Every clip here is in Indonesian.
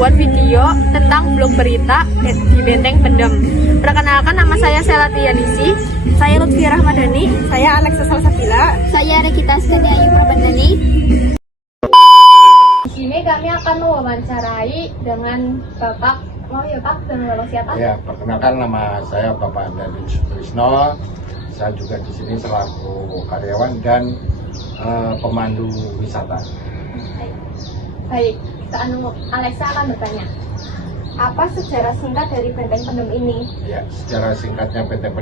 membuat video tentang blog berita di Benteng Pendem. Perkenalkan, nama saya Selati Yanisi. Saya Lutfi Rahmadani. Saya Alexa Salsabila. Saya Regita Stenia Ayu Purwandani. Di sini kami akan mewawancarai dengan Bapak, dengan Bapak siapa? Ya, perkenalkan, nama saya Bapak Andani Sutrisno. Saya juga di sini selaku karyawan dan pemandu wisata. Baik, Alexa akan bertanya. Apa sejarah singkat dari Benteng Pendem ini? Ya, secara singkatnya Benteng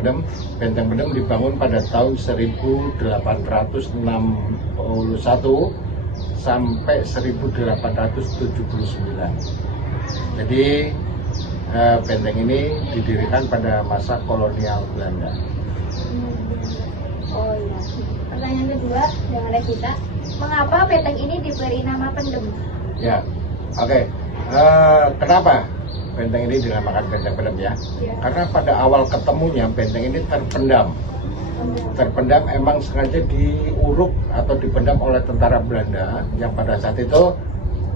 Pendem dibangun pada tahun 1861 sampai 1879. Jadi benteng ini didirikan pada masa kolonial Belanda. Oh iya. Pertanyaan kedua dengan Regita. Mengapa benteng ini diberi nama Pendem? Ya, oke. Kenapa benteng ini dinamakan Benteng Pendem ya? Karena pada awal ketemunya benteng ini terpendam emang sengaja diuruk atau dipendam oleh tentara Belanda, yang pada saat itu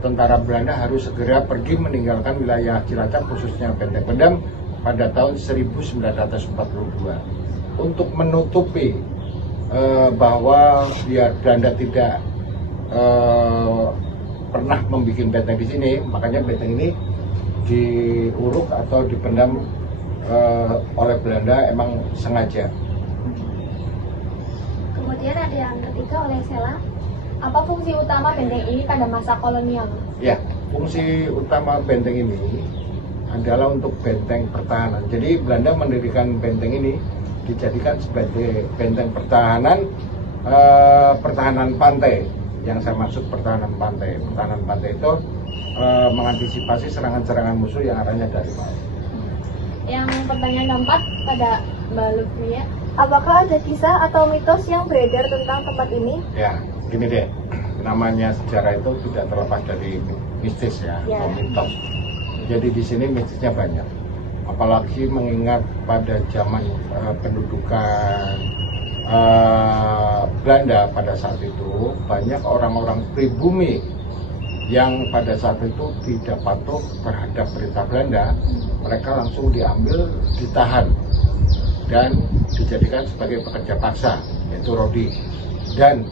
tentara Belanda harus segera pergi meninggalkan wilayah Cilacap, khususnya Benteng Pendem pada tahun 1942 untuk menutupi bahwa biar Belanda tidak pernah membuat benteng di sini. Makanya benteng ini diuruk atau dipendam oleh Belanda emang sengaja. Kemudian ada yang ketiga oleh Sela. Apa fungsi utama benteng ini pada masa kolonial? Ya, fungsi utama benteng ini adalah untuk benteng pertahanan. Jadi Belanda mendirikan benteng ini dijadikan sebagai benteng pertahanan pantai. Yang saya maksud pertahanan pantai itu mengantisipasi serangan-serangan musuh yang arahnya dari laut. Yang pertanyaan keempat pada Mbak Lutfi ya. Apakah ada kisah atau mitos yang beredar tentang tempat ini? Ya, gini deh, namanya sejarah itu tidak terlepas dari mistis ya, atau mitos. Jadi di sini mistisnya banyak. Apalagi mengingat pada zaman pendudukan Belanda pada saat itu, banyak orang-orang pribumi yang pada saat itu tidak patuh terhadap perintah Belanda. Mereka langsung diambil, ditahan dan dijadikan sebagai pekerja paksa, yaitu rodi. Dan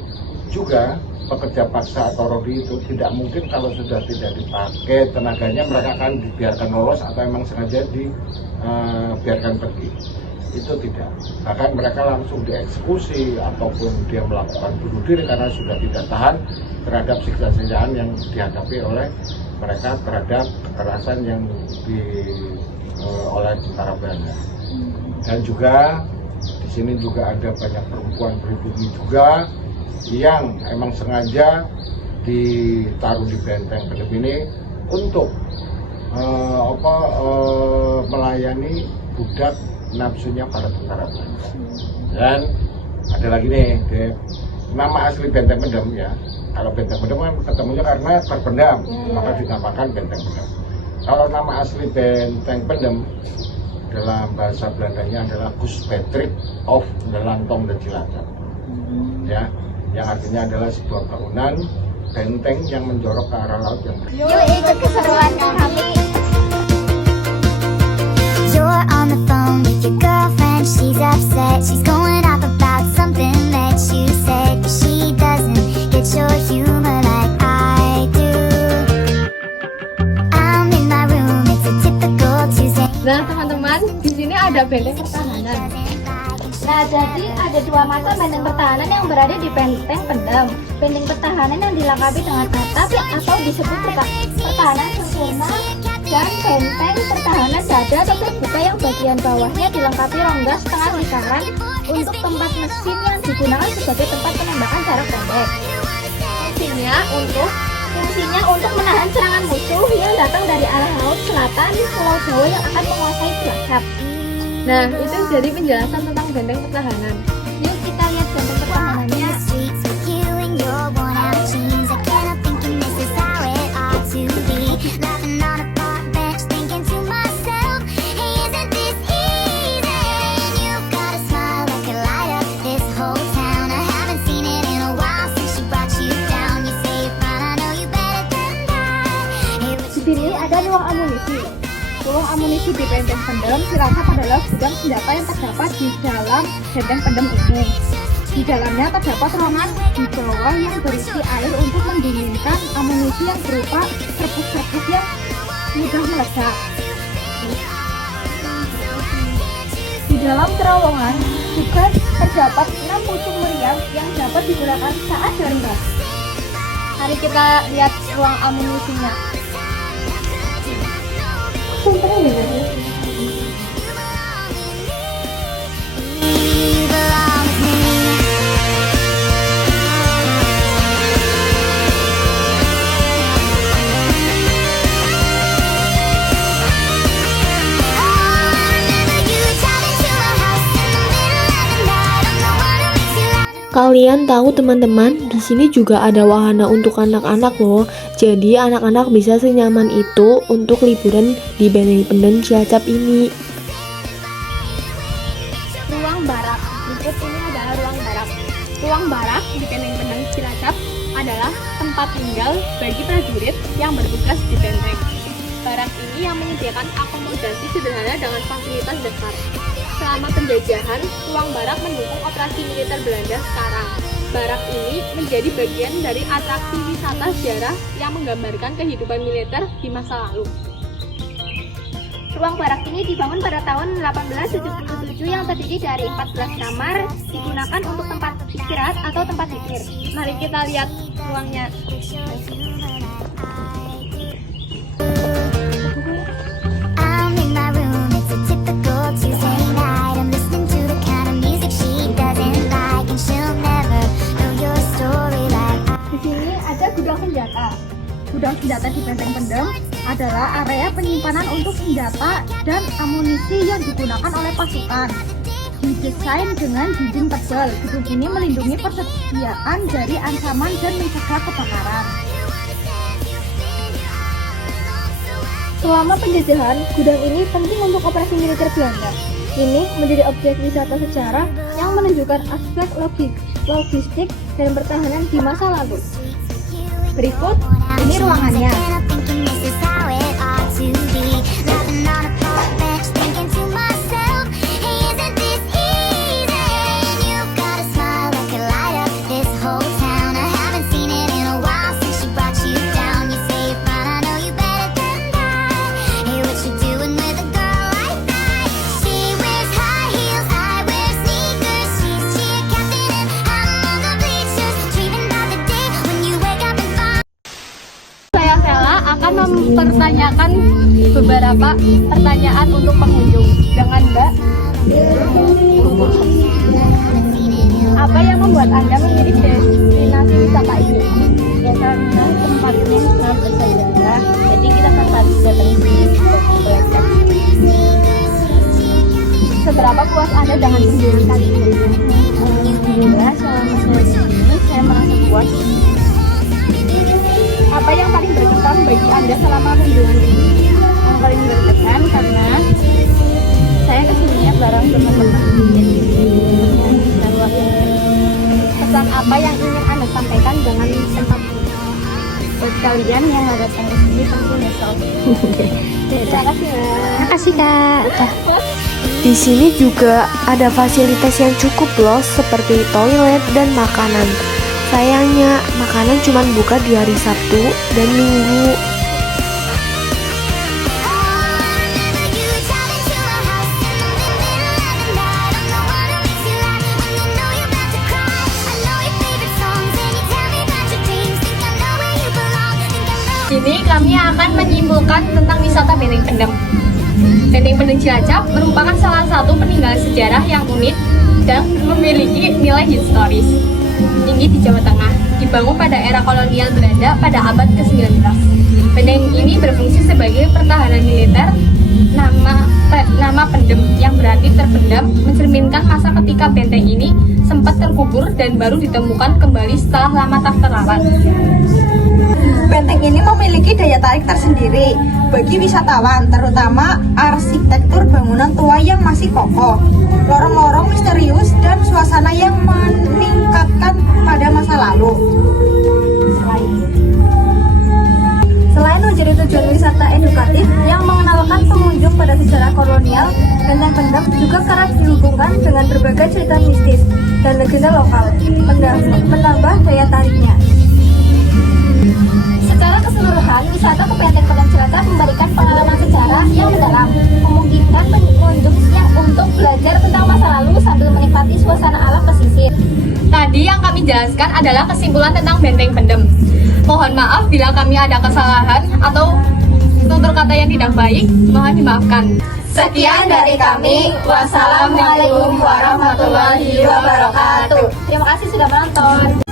juga pekerja paksa atau rodi itu tidak mungkin kalau sudah tidak dipakai tenaganya mereka akan dibiarkan lolos atau memang sengaja dibiarkan pergi. Itu tidak, bahkan mereka langsung dieksekusi ataupun dia melakukan bunuh diri karena sudah tidak tahan terhadap siksa-siksaan yang dihadapi oleh mereka terhadap kekerasan yang oleh tentara Belanda. Dan juga di sini juga ada banyak perempuan pribumi juga yang emang sengaja ditaruh di benteng Pendem ini untuk melayani budak nafsunya para tentara Belanda. Dan ada lagi nih, nama asli Benteng Pendem ya. Kalau Benteng Pendem kan ketemunya karena terpendam, maka dinamakan Benteng Pendem. Kalau nama asli Benteng Pendem dalam bahasa Belandanya adalah Guspetrik of the Lantong dan Cilacap. Ya, yang artinya adalah sebuah bangunan benteng yang menjorok ke arah laut yang Yuk ikut keseruan kami. You're on the phone with your girlfriend, she's upset. She's going off about something that you said. She doesn't get your humor like I do. I'm in my room, it's a typical Tuesday. Nah teman-teman, di sini ada benteng pertahanan. Nah, jadi ada dua macam benteng pertahanan yang berada di Benteng Pendem. Benteng pertahanan yang dilengkapi dengan atap atau disebut pertahanan sempurna, dan benteng pertahanan dada atau terbuka yang bagian bawahnya dilengkapi rongga setengah lingkaran untuk tempat mesin yang digunakan sebagai tempat penembakan jarak pendek. Fungsinya untuk menahan serangan musuh yang datang dari arah laut selatan Pulau Jawa yang akan menguasai Cilacap. Nah, itu jadi penjelasan tentang benteng pertahanan. Yuk kita lihat benteng pertahanannya. Di sini ada amunisi di benteng pendem Cilacap adalah gudang senjata yang terdapat di dalam benteng pendem ini. Di dalamnya terdapat ruangan di bawah yang berisi air untuk mendinginkan amunisi yang berupa serbuk-serbuk yang mudah meledak. Di dalam terowongan juga terdapat 6 pucuk meriam yang dapat digunakan saat darurat. Mari kita lihat ruang amunisinya. Kalian tahu teman-teman, di sini juga ada wahana untuk anak-anak loh. Jadi anak-anak bisa senyaman itu untuk liburan di Benteng Pendem Cilacap ini. Ruang barak. Berikut ini adalah ruang barak. Ruang barak di Benteng Pendem Cilacap adalah tempat tinggal bagi prajurit yang bertugas di benteng. Barak ini yang menyediakan akomodasi sederhana dengan fasilitas dasar. Selama penjajahan, ruang barak mendukung operasi militer Belanda sekarang. Barak ini menjadi bagian dari atraksi wisata sejarah yang menggambarkan kehidupan militer di masa lalu. Ruang barak ini dibangun pada tahun 1877 yang terdiri dari 14 kamar, digunakan untuk tempat istirahat atau tempat tidur. Mari kita lihat ruangnya. I'm in my room, it's a typical Tuesday night. I'm listening to the kind of music she doesn't like, and she'll never know your story like I. Di sini ada gudang senjata. Gudang senjata di Benteng Pendem adalah area penyimpanan untuk senjata dan amunisi yang digunakan oleh pasukan. Didesain dengan dinding tebal, gedung ini melindungi persediaan dari ancaman dan mencegah kebakaran. Selama penjajahan, gudang ini penting untuk operasi militer Belanda. Ini menjadi objek wisata sejarah yang menunjukkan aspek logistik dan pertahanan di masa lalu. Berikut ini ruangannya. Saya akan mempertanyakan beberapa pertanyaan untuk pengunjung. Dengan Mbak, apa yang membuat Anda memilih destinasi wisata ini? Ya karena tempatnya sangat bersejarah, jadi kita tertarik datang ke sini untuk belajar. Seberapa puas Anda dengan kunjungan kali ini? Alhamdulillah selama saya di sini saya merasa puas. Apa yang paling berkesan bagi Anda selama kunjungan ini? Yang paling berkesan karena saya kesininya bareng teman-teman. Pesan apa yang ingin Anda sampaikan dengan tempat ini? Buat kalian yang nggak datang ke sini tentu nyesel. Terima kasih, Mbak. Makasih Kak. Di sini juga ada fasilitas yang cukup loh, seperti toilet dan makanan. Sayangnya, makanan cuma buka di hari Sabtu dan Minggu. Kini kami akan menyimpulkan tentang wisata Benteng Pendem. Benteng Pendem Cilacap merupakan salah satu peninggalan sejarah yang unik dan memiliki nilai historis tinggi di Jawa Tengah. Dibangun pada era kolonial Belanda pada abad ke-19. Benteng ini berfungsi sebagai pertahanan militer. Nama pendem yang berarti terpendam mencerminkan masa ketika benteng ini sempat terkubur dan baru ditemukan kembali setelah lama tak terawat. Benteng ini memiliki daya tarik tersendiri bagi wisatawan, terutama arsitektur bangunan tua yang masih kokoh, lorong-lorong misterius, dan suasana yang meningkatkan pada masa lalu. Selain menjadi tujuan wisata edukatif yang mengenalkan pengunjung pada sejarah kolonial. Benteng Pendem juga kerap dihubungkan dengan berbagai cerita mistis dan legenda lokal, menambah daya tariknya. Secara keseluruhan, wisata ke Benteng Pendem Cilacap memberikan pengalaman sejarah yang mendalam, memungkinkan pengunjung yang untuk belajar tentang masa lalu sambil menikmati suasana alam pesisir. Tadi yang kami jelaskan adalah kesimpulan tentang Benteng Pendem. Mohon maaf bila kami ada kesalahan atau tutur kata yang tidak baik, mohon dimaafkan. Sekian dari kami. Wassalamualaikum warahmatullahi wabarakatuh. Terima kasih sudah menonton.